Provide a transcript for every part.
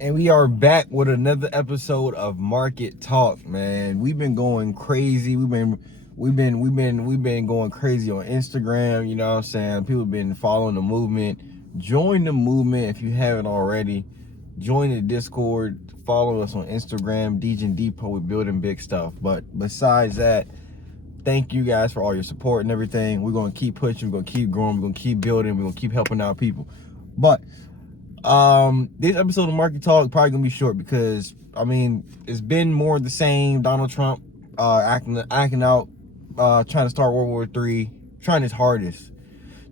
And we are back with another episode of Market Talk, man. We've been going crazy. We've been going crazy on Instagram, you know what I'm saying? People have been following the movement. Join the movement if you haven't already. Join the Discord. Follow us on Instagram, DEGEN Depot. We're building big stuff. But besides that, thank you guys for all your support and everything. We're gonna keep pushing, we're gonna keep growing, we're gonna keep building, we're gonna keep helping out people. But this episode of Market Talk probably gonna be short because I mean it's been more of the same. Donald Trump acting out, trying to start World War III, trying his hardest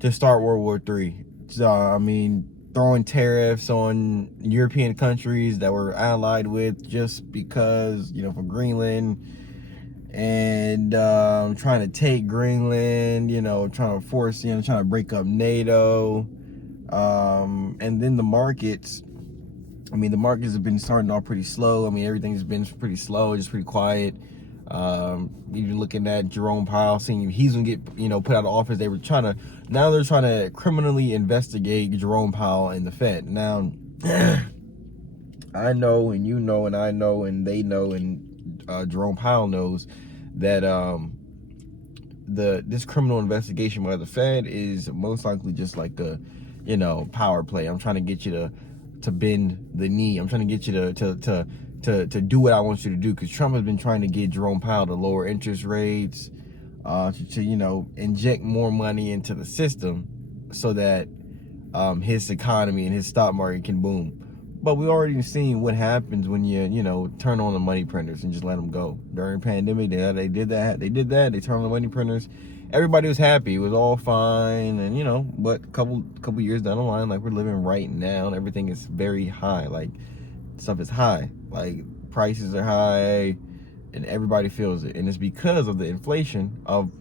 to start World War III. So I mean, throwing tariffs on European countries that we're allied with just because, you know, for Greenland, and trying to take Greenland, you know, trying to break up NATO. And then the markets, I mean, the markets have been starting off pretty slow. I mean, everything's been pretty slow, just pretty quiet. Even looking at Jerome Powell, seeing he's gonna get, you know, put out of office. They're trying to criminally investigate Jerome Powell and the Fed. Now, I know, and you know, and I know, and they know, and Jerome Powell knows that this criminal investigation by the Fed is most likely just like a, you know, power play. I'm trying to get you to bend the knee. I'm trying to get you to do what I want you to do, because Trump has been trying to get Jerome Powell to lower interest rates, to you know, inject more money into the system so that his economy and his stock market can boom. But we already seen what happens when you know, turn on the money printers and just let them go. During the pandemic, they did that. They turned on the money printers. Everybody was happy. It was all fine, and you know, but a couple years down the line, like we're living right now, everything is very high. Like, stuff is high. Like, prices are high, and everybody feels it. And it's because of the inflation of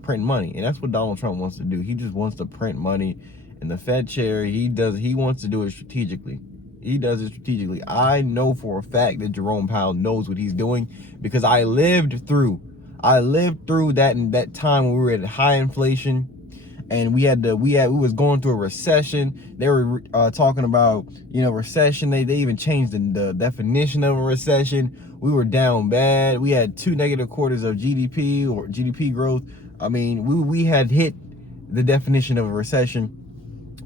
printing money. And that's what Donald Trump wants to do. He just wants to print money. And the Fed chair, he wants to do it strategically. He does it strategically. I know for a fact that Jerome Powell knows what he's doing, because I lived through that time when we were at high inflation, and we was going through a recession. They were talking about, you know, recession. They even changed the definition of a recession. We were down bad. We had 2 negative quarters of GDP or GDP growth. I mean, we had hit the definition of a recession.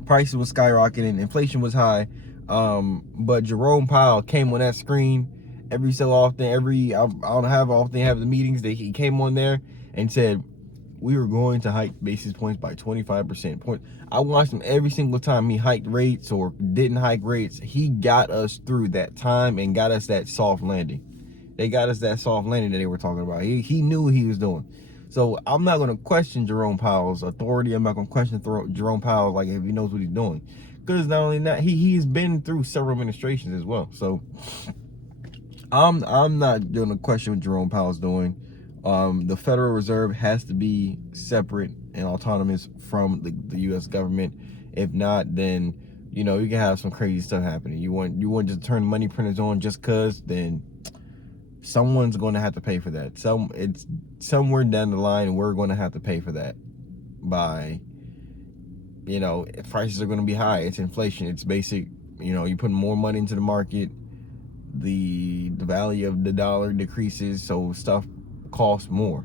Prices was skyrocketing, inflation was high. But Jerome Powell came on that screen every so often. I don't know how often they have the meetings. He came on there and said, we were going to hike basis points by 25%. I watched him every single time he hiked rates or didn't hike rates. He got us through that time and got us that soft landing. They got us that soft landing that they were talking about. He knew what he was doing. So I'm not going to question Jerome Powell's authority. I'm not going to question Jerome Powell, like, if he knows what he's doing. Because not only that, he's been through several administrations as well. So I'm not going to question what Jerome Powell's doing. The Federal Reserve has to be separate and autonomous from the U.S. government. If not, then, you know, you can have some crazy stuff happening. You want to turn money printers on just cause, then someone's going to have to pay for that. It's somewhere down the line, we're going to have to pay for that by, you know, if prices are going to be high. It's inflation. It's basic. You know, you put more money into the market, the value of the dollar decreases, so stuff costs more.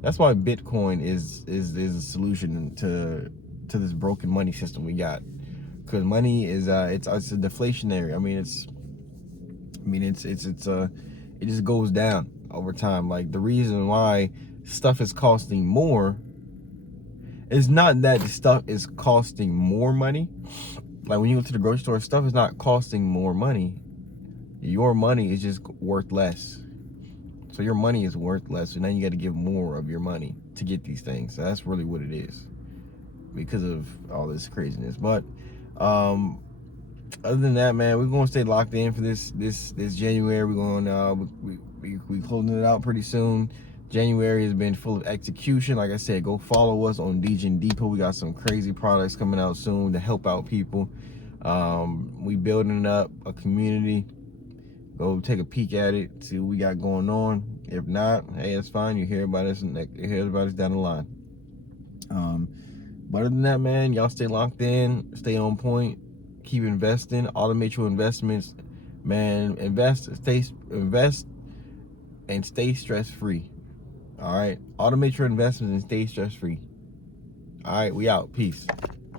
That's why Bitcoin is a solution to this broken money system we got, because money is it's a deflationary. It just goes down over time. Like, the reason why stuff is costing more, it's not that the stuff is costing more money. Like, when you go to the grocery store, stuff is not costing more money. Your money is just worth less. So your money is worth less. So now you got to give more of your money to get these things. So that's really what it is, because of all this craziness. But other than that, man, we're gonna stay locked in for this January. We're going we closing it out pretty soon. January has been full of execution. Like I said, go follow us on DEGEN Depot. We got some crazy products coming out soon to help out people. We building up a community. Go take a peek at it, see what we got going on. If not, hey, it's fine. You hear about us down the line. But other than that, man, y'all stay locked in, stay on point, keep investing, automate your investments. Man, invest and stay stress-free. All right, automate your investments and stay stress-free. All right, we out. Peace.